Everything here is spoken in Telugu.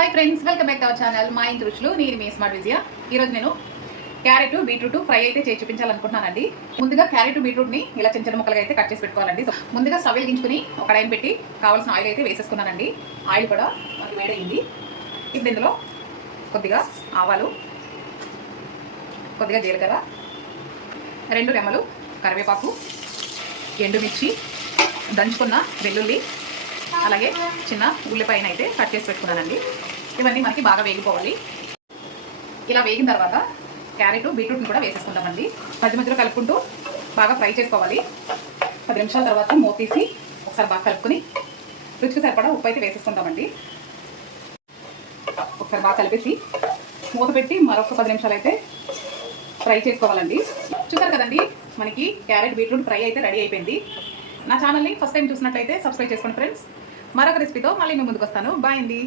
Hi friends, welcome back to our channel మా ఇంటి రుచులు. నేను మీ స్మార్ట్ విజయ. ఈరోజు నేను క్యారెట్ బీట్రూట్ ఫ్రై అయితే చేసి చూపించాలనుకుంటున్నానండి. ముందుగా క్యారెట్ బీట్రూట్ని ఇలా చిన్న చిన్న ముక్కలుగా అయితే కట్ చేసి పెట్టుకోవాలండి. ముందుగా స్టవ్ వెలిగించుకుని ఒక కడాయి పెట్టి కావాల్సిన ఆయిల్ అయితే వేసేసుకున్నానండి. ఆయిల్ కూడా మనకి వేడయింది. ఇప్పుడు ఇందులో కొద్దిగా ఆవాలు, కొద్దిగా జీలకర్ర, 2 రెమ్మలు కరివేపాకు, ఎండుమిర్చి, దంచుకున్న వెల్లుల్లి, అలాగే చిన్న ఉల్లిపాయను అయితే కట్ చేసి పెట్టుకున్నానండి. ఇవన్నీ మనకి బాగా వేగిపోవాలి. ఇలా వేగిన తర్వాత క్యారెట్ బీట్రూట్ని కూడా వేసేసుకుంటామండి. మధ్య మధ్యలో కలుపుకుంటూ బాగా ఫ్రై చేసుకోవాలి. 10 నిమిషాల తర్వాత మూత తీసి ఒకసారి బాగా కలుపుకొని రుచికి సరిపడా ఉప్పు అయితే వేసేసుకుంటామండి. ఒకసారి బాగా కలిపేసి మూత పెట్టి మరొక 10 నిమిషాలు అయితే ఫ్రై చేసుకోవాలండి. చూసారు కదండి, మనకి క్యారెట్ బీట్రూట్ ఫ్రై అయితే రెడీ అయిపోయింది. నా ఛానల్ని ఫస్ట్ టైం చూసినట్లయితే సబ్స్క్రైబ్ చేసుకోండి ఫ్రెండ్స్. మరొక రెసిపీతో మళ్ళీ మీ ముందుకు వస్తాను. బాయ్ అండి.